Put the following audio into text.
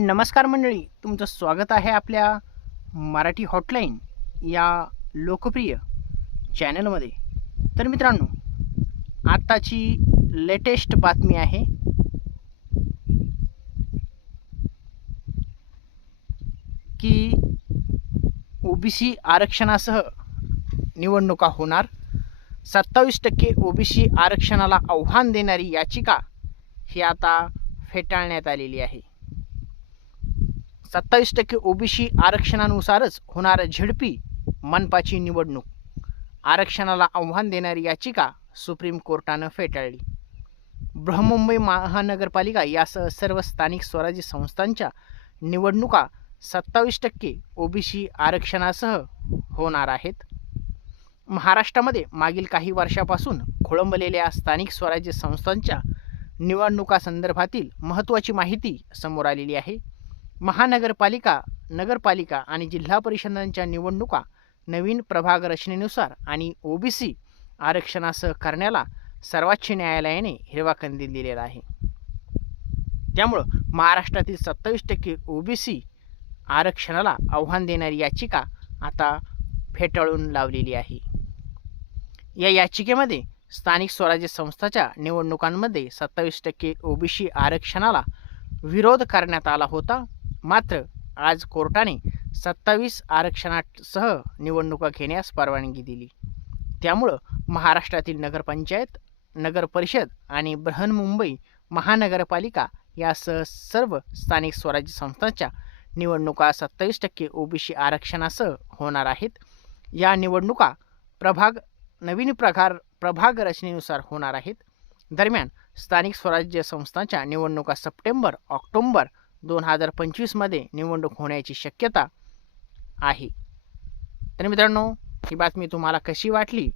नमस्कार मंडळी तुमचं स्वागत आहे आपल्या मराठी हॉटलाईन या लोकप्रिय चॅनलमध्ये. तर मित्रांनो आत्ताची लेटेस्ट बातमी आहे. की ओबीसी आरक्षणासह निवडणुका होणार. सत्तावीस टक्के ओबीसी आरक्षणाला आव्हान देणारी याचिका ही आता फेटाळण्यात आलेली आहे. सत्तावीस टक्के ओबीसी आरक्षणानुसारच होणार झेडपी मनपाची निवडणूक. आरक्षणाला आव्हान देणारी याचिका सुप्रीम कोर्टानं फेटाळली. बृहमुंबई महानगरपालिका यासह सर्व स्थानिक स्वराज्य संस्थांच्या निवडणुका सत्तावीस टक्के ओबीसी आरक्षणासह होणार आहेत. महाराष्ट्रामध्ये मागील काही वर्षापासून खोळंबलेल्या स्थानिक स्वराज्य संस्थांच्या निवडणुकासंदर्भातील महत्त्वाची माहिती समोर आलेली आहे. महानगरपालिका नगरपालिका आणि जिल्हा परिषदांच्या निवडणुका नवीन प्रभाग रचनेनुसार आणि ओबीसी आरक्षणासह करण्याला सर्वोच्च न्यायालयाने हिरवा कंदील दिलेला आहे. त्यामुळं महाराष्ट्रातील सत्तावीस टक्के ओबीसी आरक्षणाला आव्हान देणारी याचिका आता फेटाळून लावलेली आहे. या याचिकेमध्ये स्थानिक स्वराज्य संस्थाच्या निवडणुकांमध्ये सत्तावीस टक्के ओबीसी आरक्षणाला विरोध करण्यात आला होता. मात्र आज कोर्टाने सत्तावीस आरक्षणासह निवडणुका घेण्यास परवानगी दिली. त्यामुळं महाराष्ट्रातील नगरपंचायत नगरपरिषद आणि बृहन्मुंबई महानगरपालिका यासह सर्व स्थानिक स्वराज्य संस्थांच्या निवडणुका सत्तावीस टक्के ओबीसी आरक्षणासह होणार आहेत. या निवडणुका प्रभाग नवीन प्रकार प्रभाग रचनेनुसार होणार आहेत. दरम्यान स्थानिक स्वराज्य संस्थांच्या निवडणुका सप्टेंबर ऑक्टोंबर दोन हजार पंचवीसमध्ये निवडणूक होण्याची शक्यता आहे. तर मित्रांनो ही बातमी तुम्हाला कशी वाटली?